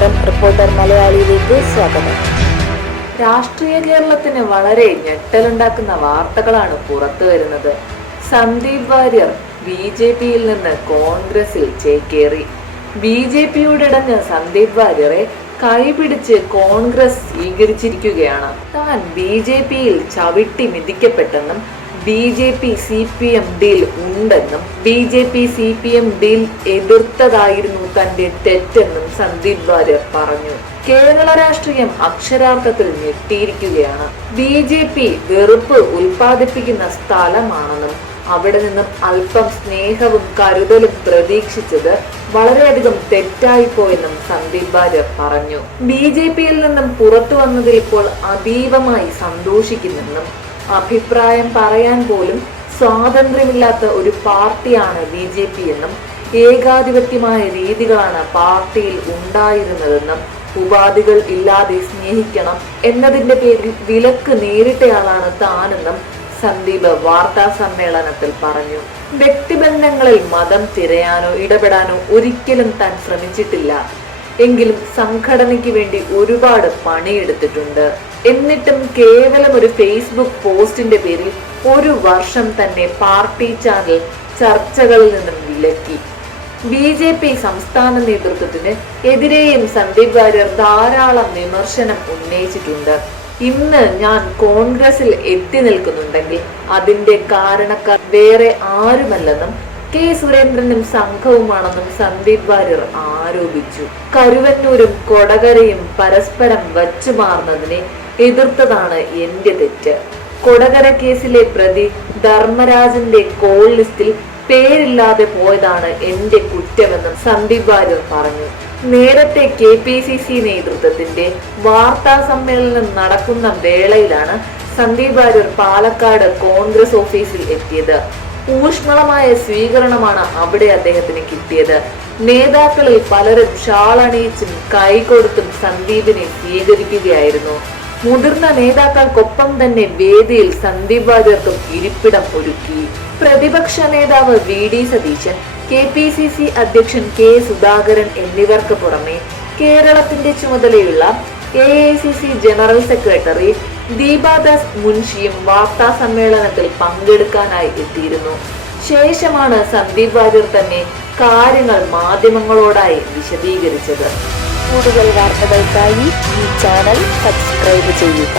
നമസ്കാരം, റിപ്പോർട്ടർ മലയാളിയിലേക്ക് സ്വാഗതം. രാഷ്ട്രീയ കേരളത്തിന് വളരെ ഞെട്ടലുണ്ടാക്കുന്ന വാർത്തകളാണ് പുറത്തു വരുന്നത്. സന്ദീപ് വാര്യർ BJP-യിൽ നിന്ന് കോൺഗ്രസിൽ ചേക്കേറി. BJP-യോടിടഞ്ഞ സന്ദീപ് വാര്യരെ കൈപിടിച്ച് കോൺഗ്രസ് സ്വീകരിച്ചിരിക്കുകയാണ്. താൻ BJP-യിൽ ചവിട്ടി മിതിക്കപ്പെട്ടെന്നും BJP-CPM ഡീൽ ഉണ്ടെന്നും BJP-CPM ഡീൽ എതിർത്തതായിരുന്നു തന്റെ തെറ്റെന്നും സന്ദീപ് വാര്യർ പറഞ്ഞു. കേരള രാഷ്ട്രീയം അക്ഷരാർത്ഥത്തിൽ ഞെട്ടിയിരിക്കുകയാണ്. BJP വെറുപ്പ് ഉൽപ്പാദിപ്പിക്കുന്ന സ്ഥലമാണെന്നും അവിടെ നിന്നും അല്പം സ്നേഹവും കരുതലും പ്രതീക്ഷിച്ചത് വളരെയധികം തെറ്റായിപ്പോയെന്നും സന്ദീപ് വാര്യർ പറഞ്ഞു. BJP-യിൽ നിന്നും പുറത്തു വന്നതിൽ ഇപ്പോൾ അതീവമായി സന്തോഷിക്കുന്നെന്നും അഭിപ്രായം പറയാൻ പോലും സ്വാതന്ത്ര്യമില്ലാത്ത ഒരു പാർട്ടിയാണ് BJP എന്നും ഏകാധിപത്യമായ രീതികളാണ് പാർട്ടിയിൽ ഉണ്ടായിരുന്നതെന്നും ഉപാധികൾ ഇല്ലാതെ സ്നേഹിക്കണം എന്നതിന്റെ പേരിൽ വിലക്ക് നേരിട്ടയാളാണ് താനെന്നും സന്ദീപ് വാർത്താ സമ്മേളനത്തിൽ പറഞ്ഞു. വ്യക്തിബന്ധങ്ങളിൽ മതം തിരയാനോ ഇടപെടാനോ ഒരിക്കലും താൻ ശ്രമിച്ചിട്ടില്ല. എങ്കിലും സംഘടനയ്ക്ക് വേണ്ടി ഒരുപാട് പണിയെടുത്തിട്ടുണ്ട്. എന്നിട്ടും കേവലം ഒരു ഫേസ്ബുക്ക് പോസ്റ്റിന്റെ പേരിൽ 1 വർഷം തന്നെ പാർട്ടി ചാനൽ ചർച്ചകളിൽ നിന്നും വിലക്കി. BJP സംസ്ഥാന നേതൃത്വത്തിന് എതിരെയും സന്ദീപ് വാര്യർ ധാരാളം വിമർശനം ഉന്നയിച്ചിട്ടുണ്ട്. ഇന്ന് ഞാൻ കോൺഗ്രസിൽ എത്തി നിൽക്കുന്നുണ്ടെങ്കിൽ അതിന്റെ കാരണക്കാർ വേറെ ആരുമല്ലെന്നും K. സുരേന്ദ്രനും സംഘവുമാണെന്നും സന്ദീപ് വാര്യർ ആരോപിച്ചു. കരുവന്നൂരും കൊടകരയും പരസ്പരം വച്ചുമാറുന്നതിനെ എതിർത്തതാണ് എന്റെ തെറ്റ്. കൊടകര കേസിലെ പ്രതി ധർമ്മരാജന്റെ കോൾ ലിസ്റ്റിൽ പേരില്ലാതെ പോയതാണ് എന്റെ കുറ്റമെന്നും സന്ദീപ് വാര്യർ പറഞ്ഞു. നേരത്തെ KPCC നേതൃത്വത്തിന്റെ വാർത്താ സമ്മേളനം നടക്കുന്ന വേളയിലാണ് സന്ദീപ് വാര്യർ പാലക്കാട് കോൺഗ്രസ് ഓഫീസിൽ എത്തിയത്. ഊഷ്മളമായ സ്വീകരണമാണ് അവിടെ അദ്ദേഹത്തിന് കിട്ടിയത്. നേതാക്കളിൽ പലരും ഷാളണിയിച്ചും കൈകൊടുത്തും സന്ദീപിനെ സ്വീകരിക്കുകയായിരുന്നു. മുതിർന്ന നേതാക്കൾക്കൊപ്പം തന്നെ വേദിയിൽ സന്ദീപ് വാര്യർക്കും ഇരിപ്പിടം ഒരുക്കി. പ്രതിപക്ഷ നേതാവ് VD സതീശൻ, KPCC അധ്യക്ഷൻ K. സുധാകരൻ എന്നിവർക്ക് പുറമെ കേരളത്തിന്റെ ചുമതലയുള്ള AICC ജനറൽ സെക്രട്ടറി ദീപാദാസ് മുൻഷിയും വാർത്താ സമ്മേളനത്തിൽ പങ്കെടുക്കാനായി എത്തിയിരുന്നു. ശേഷമാണ് സന്ദീപ് വാര്യർ തന്നെ കാര്യങ്ങൾ മാധ്യമങ്ങളോടായി വിശദീകരിച്ചത്. കൂടുതൽ വാർത്തകൾക്കായി ഈ ചാനൽ സബ്സ്ക്രൈബ് ചെയ്യുക.